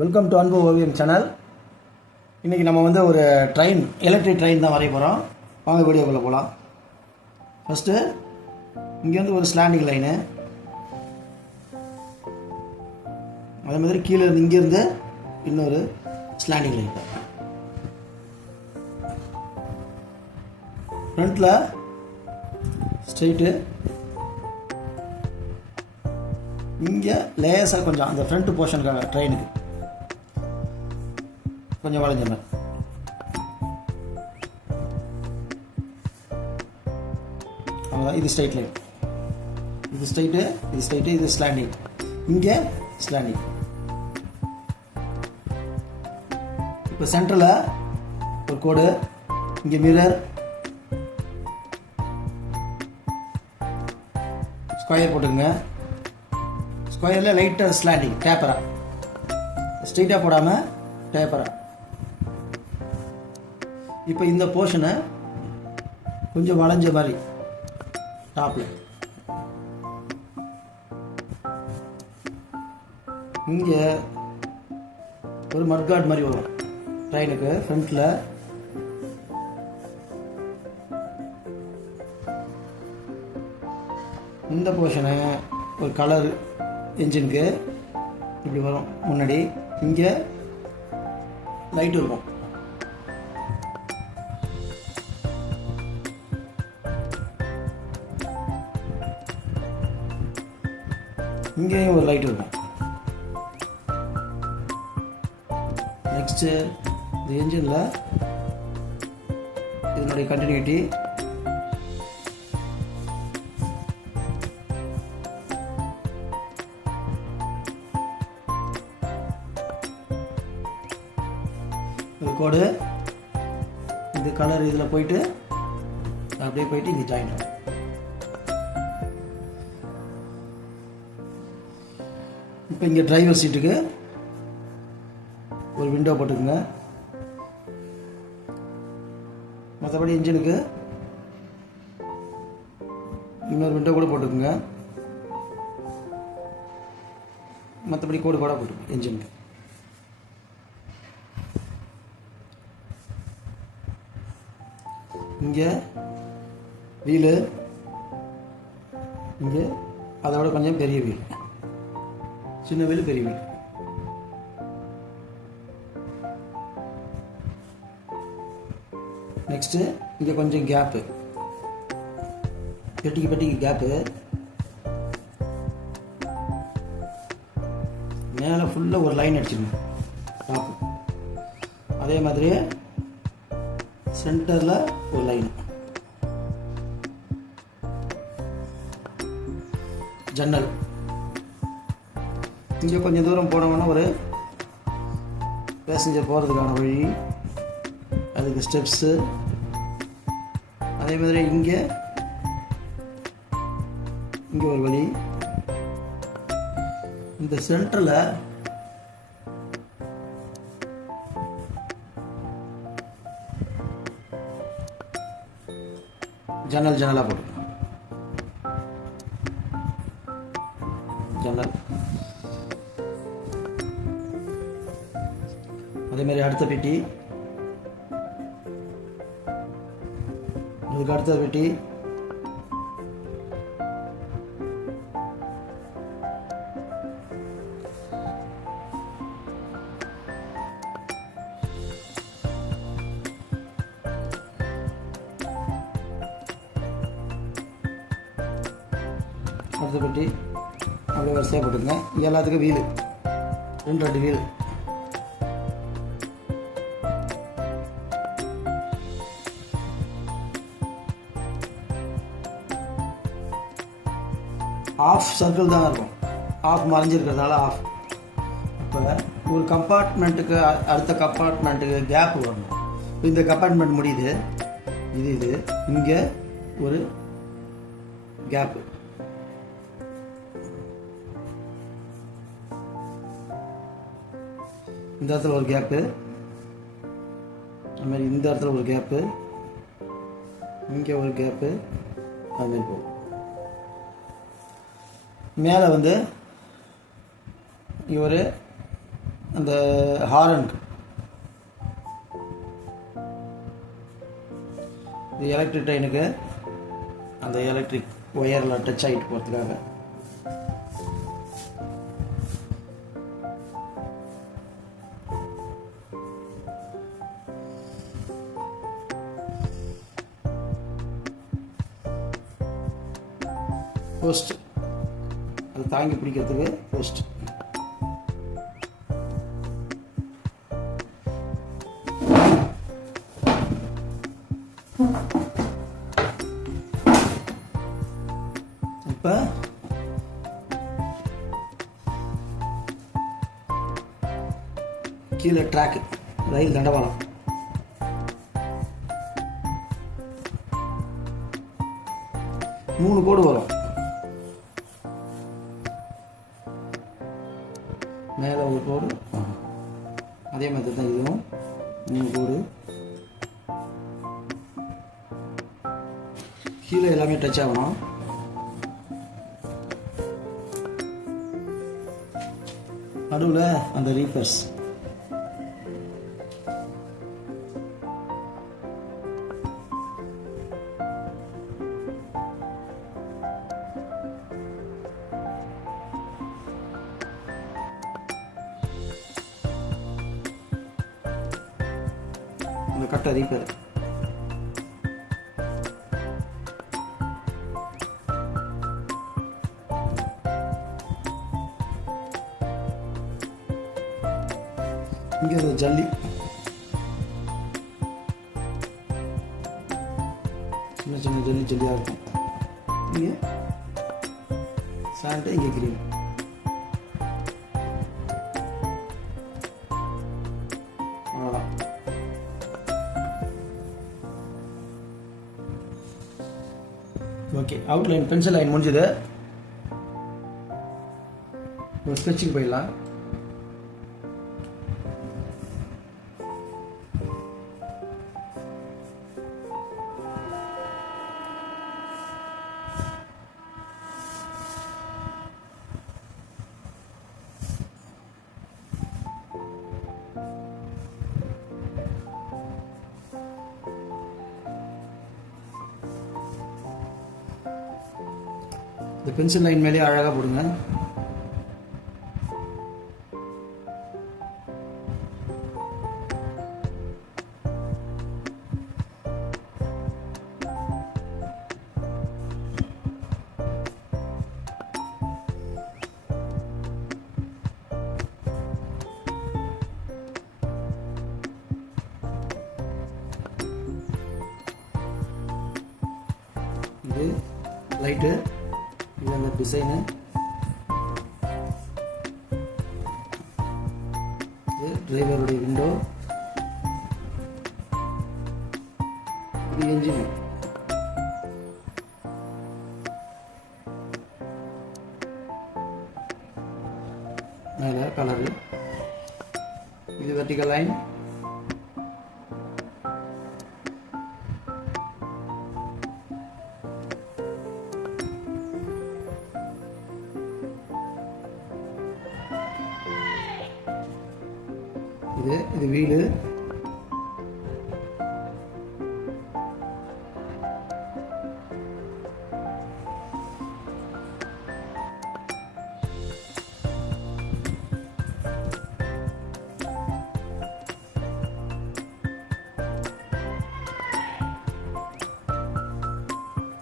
Welcome to அன்பு ஓவியம் channel. இன்றைக்கி நம்ம வந்து ஒரு ட்ரெயின், எலக்ட்ரிக் ட்ரெயின் தான் வரைய போகிறோம். வாங்க வீடியோக்குள்ளே போகலாம். ஃபஸ்ட்டு இங்கே வந்து ஒரு ஸ்லாண்டிங் லைனு, அதே மாதிரி கீழே இருந்து இங்கேருந்து இன்னொரு ஸ்லாண்டிங் லைன். ஃப்ரண்ட்டில் ஸ்ட்ரெயிட்டு, இங்கே லேசாக கொஞ்சம் அந்த ஃப்ரண்ட் போர்ஷனுக்காக ட்ரெயினுக்கு கொஞ்சம் வளைஞ்ச மாதிரி. அவ்வளோதான். இது ஸ்ட்ரைட் லைன், இது ஸ்ட்ரைட்டு, இது ஸ்ட்ரைட்டு, இது ஸ்லாண்டிங், இங்கே ஸ்லாண்டிங். இப்போ சென்டரில் ஒரு கோடு, இங்கே மிரர், ஸ்கொயர் போட்டுங்க. ஸ்கொயரில் லைட்டாக ஸ்லாண்டிங், டேப்பராக, ஸ்ட்ரெயிட்டாக போடாமல் டேப்பராக. இப்போ இந்த போர்ஷனை கொஞ்சம் வளைஞ்ச மாதிரி டாப்பில், இங்கே ஒரு மட்கார்ட் மாதிரி வரும் ட்ரெயினுக்கு ஃப்ரண்ட்டில். இந்த போர்ஷனை ஒரு கலர் என்ஜினுக்கு இப்படி வரும் முன்னாடி. இங்கே லைட் இருக்கும், இங்கேயும் ஒரு லைட் இருக்கும். நெக்ஸ்ட்டு இந்த என்ஜினில் இதனுடைய கண்டினியூட்டி, ஒரு கோடு, இந்த கலர் இதில் போயிட்டு அப்படியே போயிட்டு இங்கே ஜாயின் ஆகும். இப்போ இங்கே டிரைவர் சீட்டுக்கு ஒரு விண்டோ போட்டுக்குங்க. மற்றபடி இன்ஜினுக்கு இன்னொரு விண்டோ கூட போட்டுக்குங்க. மற்றபடி கோடு கூட போட்டுக்குங்க இன்ஜினுக்கு. இங்கே வீலு, இங்கே அதோட கொஞ்சம் பெரிய வீல், சின்ன வீல் பெரிய வீல். நெக்ஸ்ட்டு இங்கே கொஞ்சம் கேப்பு, பெட்டிக்கு பெட்டிக்கு கேப்பு. மேலே ஃபுல்லாக ஒரு லைன் அடிச்சிடணும் டாப்பு. அதே மாதிரியே சென்டரில் ஒரு லைன். ஜன்னல் இங்கே கொஞ்சம் தூரம் போனோம்னா ஒரு பேசஞ்சர் போகிறதுக்கான வழி, அதுக்கு ஸ்டெப்ஸு. அதே மாதிரி இங்கே ஒரு வழி. இந்த சென்டரில் ஜன்னலாக போட்டுக்கணும். ஜன்னல். அதே மாதிரி அடுத்த பெட்டி, இதுக்கு அடுத்த பெட்டி, அடுத்த பெட்டி அப்படியே வரிசையாக போட்டுங்க. இங்கே எல்லாத்துக்கும் வீலு, ரெண்டு வீலு. ஆஃப் சர்க்கிள் தான் இருக்கும், ஆஃப் மறைஞ்சிருக்கிறதுனால ஆஃப். இப்போ ஒரு கம்பார்ட்மெண்ட்டுக்கு அடுத்த கம்பார்ட்மெண்ட்டுக்கு கேப் வரணும். இந்த கம்பார்ட்மெண்ட் முடியுது, இது இங்கே ஒரு கேப்பு. இந்த இடத்துல ஒரு கேப்பு, அதுமாதிரி இந்த இடத்துல ஒரு கேப்பு, இங்கே ஒரு கேப்பு, அதுமாதிரி போகும். மேலே வந்து ஒரு அந்த ஹாரனுக்கு. இது எலக்ட்ரிக் ட்ரெயினுக்கு அந்த எலக்ட்ரிக் ஒயரில் டச் ஆகிட்டு போகிறதுக்காக. போஸ்ட் அது தாங்கி பிடிக்கிறதுக்கு போஸ்ட். இப்போ கீழே ட்ராக்கு, ரயில் தண்டவாளம். மூணு கோடு வரும். மேலே ஒரு கோடு, அதே மாதிரி தான் இதுவும் 3 கோடு. கீழே எல்லாமே டச் ஆகணும். நடுவில் அந்த ரீஃபர்ஸ். அந்த கட்டை ரீப்பர். இங்கே ஒரு ஜல்லி, சின்ன சின்ன ஜல்லி ஜல்லியாக இருக்கும். இங்கே சாண்ட்டு, இங்கே கிரீம். அவ்வளோதான். ஓகே, அவுட்லைன் பென்சில் லைன் முடிஞ்சது. ஒரு ஸ்கெட்சுக்கு போயிடலாம். இந்த பென்சில் லைன் மேலேயே அழகாக போடுங்க. இது லைட்டு, இது அந்த டிசைனு, இது டிரைவருடைய விண்டோ, இது என்ஜின். மேலே கலரு, இது வெர்டிகல் லைன், இது வீடு,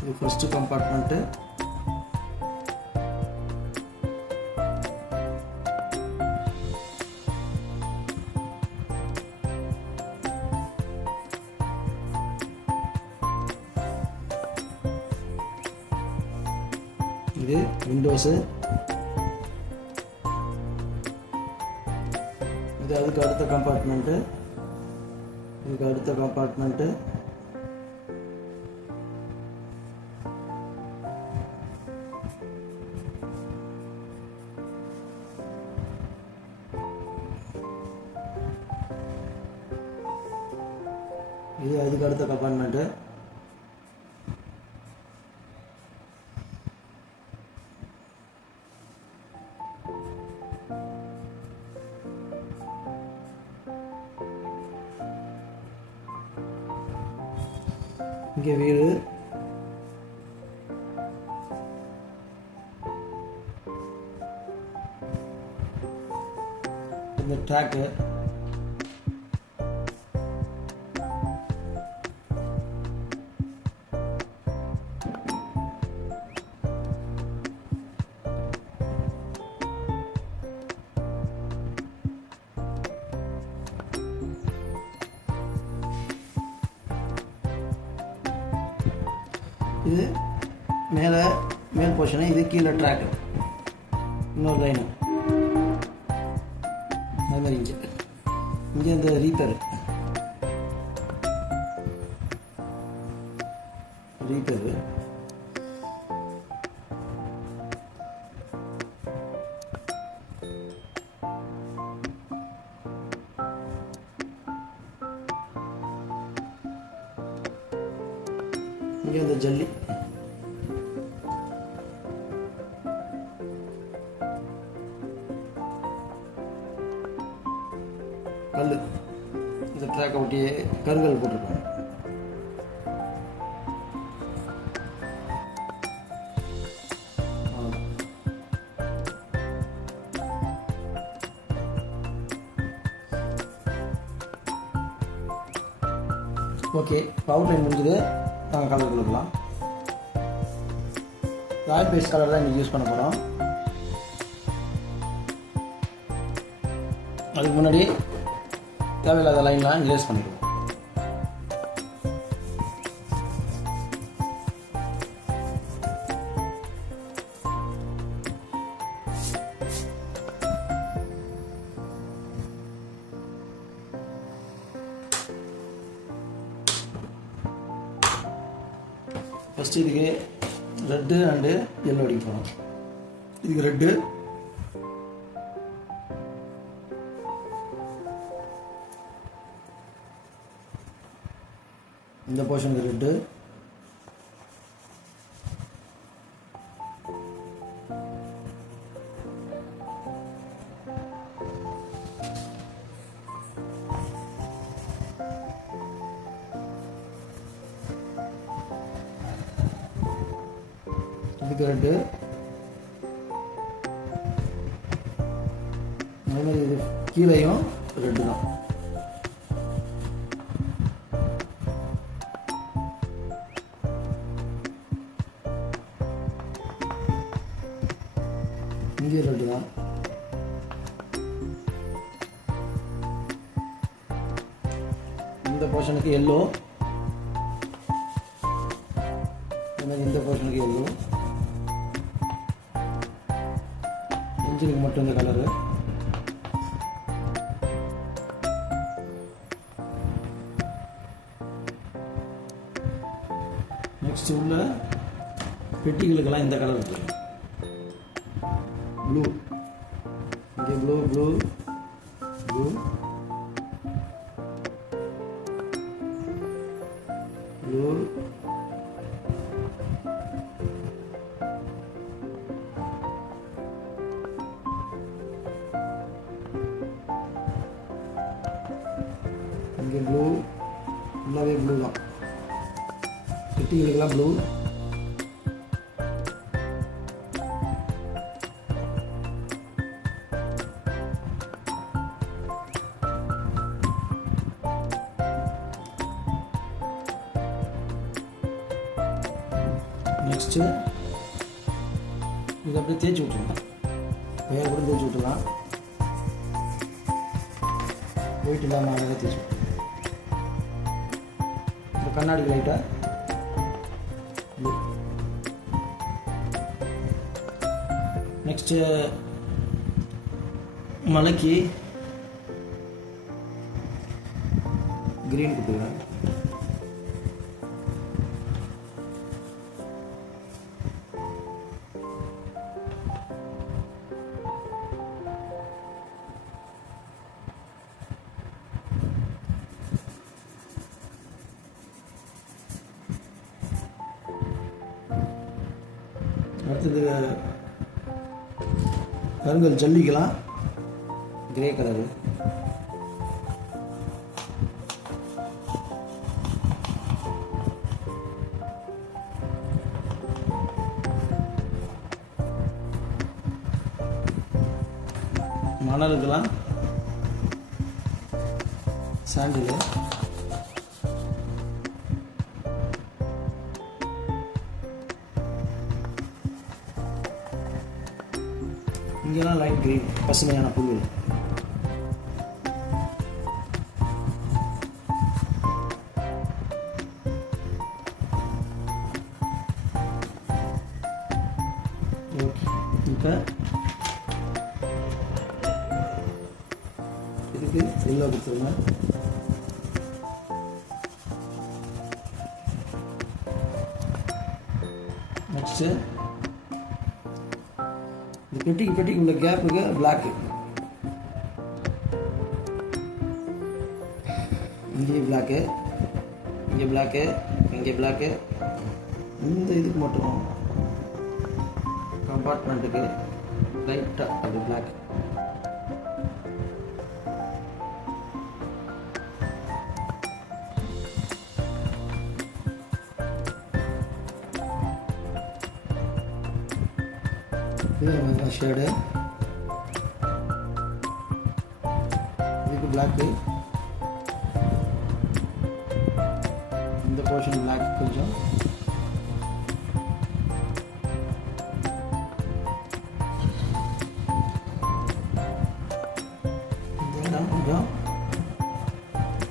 இது ஃபர்ஸ்ட் கம்பார்ட்மெண்ட்டு, இது விண்டோஸு, இது அதுக்கு அடுத்த கம்பார்ட்மெண்ட்டு, இதுக்கு அடுத்த கம்பார்ட்மெண்ட்டு, இது அதுக்கு அடுத்த கம்பார்ட்மெண்ட்டு, இங்கே வீடு, இந்த ட்ராக்கு, இது மேல் போர்ஷனு, இது கீழே ட்ராக்கு, இன்னொரு லைனு. அது மாதிரி இங்கே இந்த ரீப்பேரு இங்கே இந்த ஜல்லி, கல், இந்த ட்ராக்கை ஒட்டி கருங்கல் போட்டிருக்காங்க. ஓகே, அவுட்லைன் முடிஞ்சது. நாங்கள் கலர் கொடுக்கலாம். ராயல் பேஸ் கலர் தான் இன்றைக்கி யூஸ் பண்ண போகிறோம். அதுக்கு முன்னாடி தேவையில்லாத லைன்லாம் இரேஸ் பண்ணிடுவோம். ஃபஸ்ட்டு இதுக்கு ரெட்டு அண்டு எல்லோ அடிக்க போகிறோம். இதுக்கு ரெட்டு, இந்த போர்ஷனுக்கு ரெட்டு, இதுக்கு ரெட்டு, அதே மாதிரி இது கீழேயும் ரெட்டு தான். இங்கே ரெட்டு தான். இந்த போர்ஷனுக்கு எல்லோ, இந்த போர்ஷனுக்கு எல்லோ, இன்ஜினுக்கு மட்டும் இந்த கலரு. நெக்ஸ்ட் உள்ள பெட்டிகளுக்கெல்லாம் இந்த கலர் இருக்கு. ப்ளூ, இங்கே ப்ளூ ப்ளூ ப்ளூ ப்ளூ, இங்கே ப்ளூ, ஃபுல்லாகவே ப்ளூ தான். பெட்டிகளுக்கெல்லாம் ப்ளூ. நெக்ஸ்ட்டு இதை அப்படியே தேய்ச்சி விட்டுருலாம். வேறு கூட தேய்ச்சி விட்டுலாம். வெயிட் இல்லாமல் அழகாக தேய்ச்சி விட்டுருலாம். இந்த கண்ணாடி லைட்டாக நெக்ஸ்ட்டு மலைக்கு கிரீன் கொடுத்துருவேன். அடுத்தது கருங்கல் ஜல்லிக்கலாம் கிரே கலரு. மணலுக்கெல்லாம் சாண்டில், இங்கெல்லாம் லைட் கிரீன் பசுமையான புல். ஓகே, இப்போ இதுக்கு எல்லோ கொடுத்துருங்க. நெக்ஸ்ட்டு இந்த பெட்டிக்கு உள்ள கேப்புக்கு பிளாக்கு, இங்கே பிளாக்கு, இங்கே பிளாக்கு, இங்கே பிளாக்கு. இந்த இதுக்கு மட்டும் கம்பார்ட்மெண்ட்டுக்கு லைட்டாக அப்படி பிளாக். இது ஷேடு, இதுக்கு பிளாக்கு, இந்த போர்ஷன் பிளாக் கொஞ்சம். இந்த கொஞ்சம்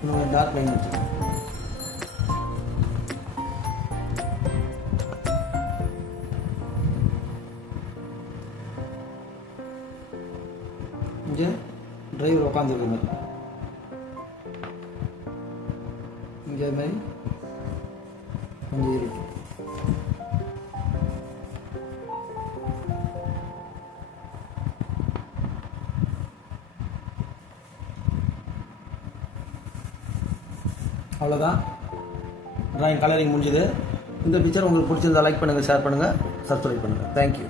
இன்னும் டார்க் லைன் வச்சு இங்கே டிரைவர் உட்காந்துருக்குங்க. இங்கே மாதிரி கொஞ்சம் இருக்கு. அவ்வளோதான், ட்ராயிங் கலரிங் முடிஞ்சுது. இந்த பிக்சர் உங்களுக்கு பிடிச்சிருந்தா லைக் பண்ணுங்கள், ஷேர் பண்ணுங்கள், சப்ஸ்கிரைப் பண்ணுங்கள். தேங்க்யூ.